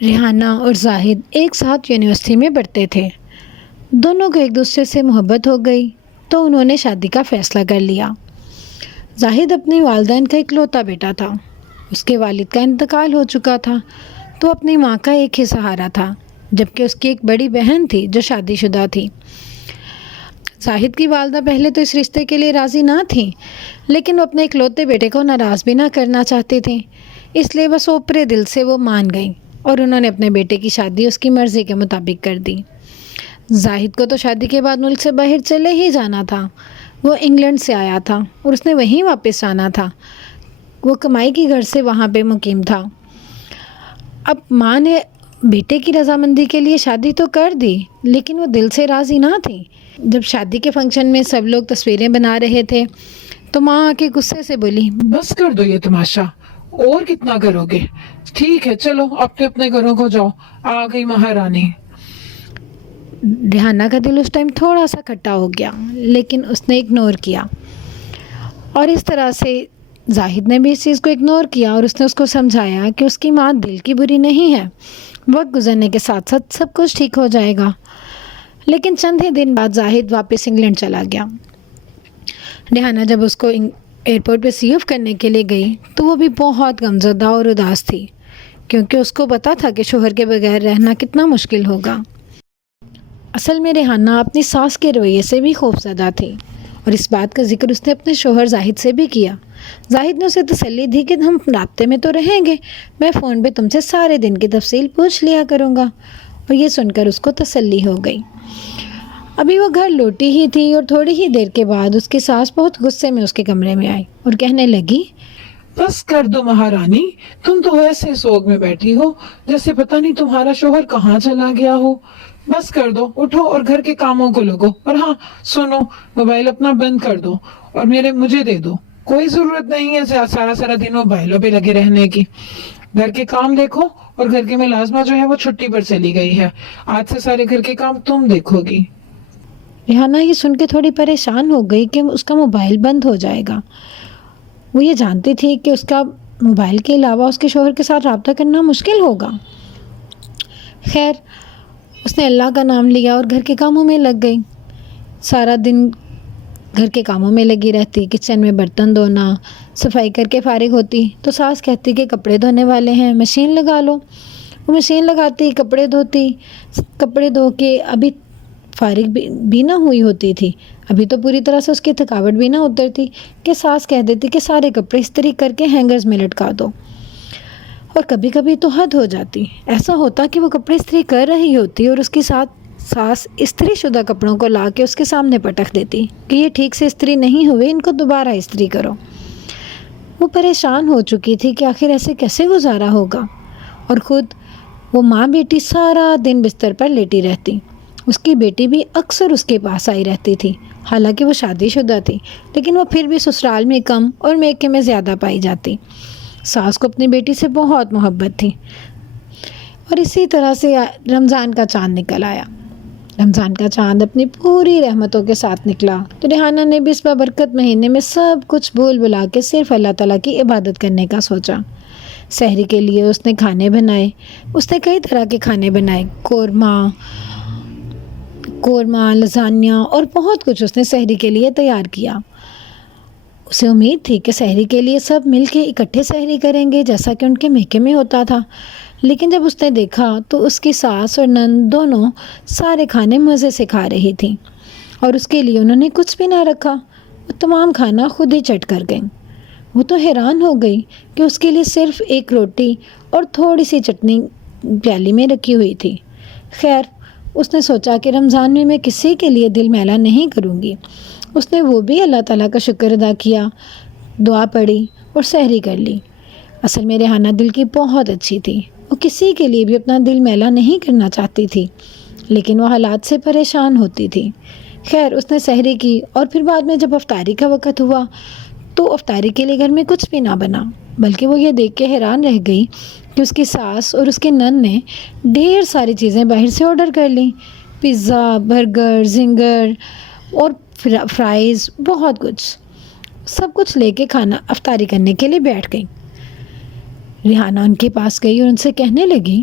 ریحانہ اور زاہد ایک ساتھ یونیورسٹی میں پڑھتے تھے۔ دونوں کو ایک دوسرے سے محبت ہو گئی تو انہوں نے شادی کا فیصلہ کر لیا۔ زاہد اپنی والدین کا اکلوتا بیٹا تھا۔ اس کے والد کا انتقال ہو چکا تھا تو اپنی ماں کا ایک ہی سہارا تھا، جبکہ اس کی ایک بڑی بہن تھی جو شادی شدہ تھی۔ زاہد کی والدہ پہلے تو اس رشتے کے لیے راضی نہ تھیں، لیکن وہ اپنے اکلوتے بیٹے کو ناراض بھی نہ کرنا چاہتی تھیں، اس لیے بس اوپرے دل سے وہ مان گئیں اور انہوں نے اپنے بیٹے کی شادی اس کی مرضی کے مطابق کر دی۔ زاہد کو تو شادی کے بعد ملک سے باہر چلے ہی جانا تھا۔ وہ انگلینڈ سے آیا تھا اور اس نے وہیں واپس آنا تھا۔ وہ کمائی کی غرض سے وہاں پہ مقیم تھا۔ اب ماں نے بیٹے کی رضامندی کے لیے شادی تو کر دی، لیکن وہ دل سے راضی نہ تھی۔ جب شادی کے فنکشن میں سب لوگ تصویریں بنا رہے تھے تو ماں آ کے غصے سے بولی، بس کر دو یہ تماشا، اور کتنا کرو گے؟ ٹھیک ہے چلو اپنے اپنے گھروں کو جاؤ، آ گئی مہارانی۔ ریحانہ کا دل اس ٹائم تھوڑا سا کھٹا ہو گیا، لیکن اس نے اگنور کیا، اور اس طرح سے زاہد نے بھی اس چیز کو اگنور کیا اور اس نے اس کو سمجھایا کہ اس کی ماں دل کی بری نہیں ہے، وقت گزرنے کے ساتھ ساتھ سب کچھ ٹھیک ہو جائے گا۔ لیکن چند ہی دن بعد زاہد واپس انگلینڈ چلا گیا۔ ریحانہ جب اس کو ایئرپورٹ پہ سی آف کرنے کے لیے گئی تو وہ بھی بہت غمزدہ اور اداس تھی، کیونکہ اس کو پتا تھا کہ شوہر کے بغیر رہنا کتنا مشکل ہوگا۔ اصل میں ریحانہ اپنی ساس کے رویے سے بھی خوفزدہ تھی، اور اس بات کا ذکر اس نے اپنے شوہر زاہد سے بھی کیا۔ زاہد نے اسے تسلی دی کہ ہم رابطے میں تو رہیں گے، میں فون پہ تم سے سارے دن کی تفصیل پوچھ لیا کروں گا، اور یہ سن کر اس کو تسلی ہو گئی۔ ابھی وہ گھر لوٹی ہی تھی اور تھوڑی ہی دیر کے بعد اس کی ساس بہت غصے میں اس کے کمرے میں آئی اور کہنے لگی، بس کر دو مہارانی، تم تو ایسے سوگ میں بیٹھی ہو جیسے پتہ نہیں تمہارا شوہر کہاں چلا گیا ہو۔ بس کر دو، اٹھو اور گھر کے کاموں کو لگو، اور ہاں سنو، موبائل اپنا بند کر دو اور مجھے دے دو۔ کوئی ضرورت نہیں ہے سارا سارا دن موبائلوں پہ لگے رہنے کی۔ گھر کے کام دیکھو، اور گھر کے ملازمہ جو ہے وہ چھٹی پر چلی گئی ہے، آج سے سارے گھر کے کام تم دیکھو گی۔ ریحانہ یہ سن کے تھوڑی پریشان ہو گئی کہ اس کا موبائل بند ہو جائے گا۔ وہ یہ جانتی تھی کہ اس کا موبائل کے علاوہ اس کے شوہر کے ساتھ رابطہ کرنا مشکل ہوگا۔ خیر، اس نے اللہ کا نام لیا اور گھر کے کاموں میں لگ گئی۔ سارا دن گھر کے کاموں میں لگی رہتی، کچن میں برتن دھونا، صفائی کر کے فارغ ہوتی تو ساس کہتی کہ کپڑے دھونے والے ہیں، مشین لگا لو۔ وہ مشین لگاتی، کپڑے دھوتی، کپڑے دھو کے ابھی فارغ بھی نہ ہوئی ہوتی تھی، ابھی تو پوری طرح سے اس کی تھکاوٹ بھی نہ اترتی کہ ساس کہہ دیتی کہ سارے کپڑے استری کر کے ہینگرز میں لٹکا دو۔ اور کبھی کبھی تو حد ہو جاتی، ایسا ہوتا کہ وہ کپڑے استری کر رہی ہوتی اور اس کی ساس استری شدہ کپڑوں کو لا کے اس کے سامنے پٹک دیتی کہ یہ ٹھیک سے استری نہیں ہوئے، ان کو دوبارہ استری کرو۔ وہ پریشان ہو چکی تھی کہ آخر ایسے کیسے گزارا ہوگا، اور خود وہ ماں بیٹی سارا دن بستر پر لیٹی رہتی۔ اس کی بیٹی بھی اکثر اس کے پاس آئی رہتی تھی، حالانکہ وہ شادی شدہ تھی، لیکن وہ پھر بھی سسرال میں کم اور میکے میں زیادہ پائی جاتی۔ ساس کو اپنی بیٹی سے بہت محبت تھی۔ اور اسی طرح سے رمضان کا چاند نکل آیا۔ رمضان کا چاند اپنی پوری رحمتوں کے ساتھ نکلا تو ریحانہ نے بھی اس بابرکت مہینے میں سب کچھ بھول بھلا کے صرف اللہ تعالیٰ کی عبادت کرنے کا سوچا۔ سحری کے لیے اس نے کھانے بنائے، اس نے کئی طرح کے کھانے بنائے، قورمہ، لزانیہ اور بہت کچھ اس نے سحری کے لیے تیار کیا۔ اسے امید تھی کہ سحری کے لیے سب مل کے اکٹھے سحری کریں گے جیسا کہ ان کے میکے میں ہوتا تھا، لیکن جب اس نے دیکھا تو اس کی ساس اور نند دونوں سارے کھانے مزے سے کھا رہی تھیں، اور اس کے لیے انہوں نے کچھ بھی نہ رکھا، وہ تمام کھانا خود ہی چٹ کر گئیں۔ وہ تو حیران ہو گئی کہ اس کے لیے صرف ایک روٹی اور تھوڑی سی چٹنی پیالی میں رکھی ہوئی تھی۔ خیر، اس نے سوچا کہ رمضان میں کسی کے لیے دل میلا نہیں کروں گی۔ اس نے وہ بھی اللہ تعالیٰ کا شکر ادا کیا، دعا پڑھی اور سحری کر لی۔ اصل میں ریحانہ دل کی بہت اچھی تھی، وہ کسی کے لیے بھی اپنا دل میلا نہیں کرنا چاہتی تھی، لیکن وہ حالات سے پریشان ہوتی تھی۔ خیر، اس نے سحری کی، اور پھر بعد میں جب افطاری کا وقت ہوا تو افطاری کے لیے گھر میں کچھ بھی نہ بنا، بلکہ وہ یہ دیکھ کے حیران رہ گئی کہ اس کی ساس اور اس کے نند نے ڈھیر ساری چیزیں باہر سے آرڈر کر لیں، پیزا، برگر، زنگر اور فرائز، بہت کچھ، سب کچھ لے کے کھانا افطاری کرنے کے لیے بیٹھ گئی۔ ریحانہ ان کے پاس گئی اور ان سے کہنے لگی،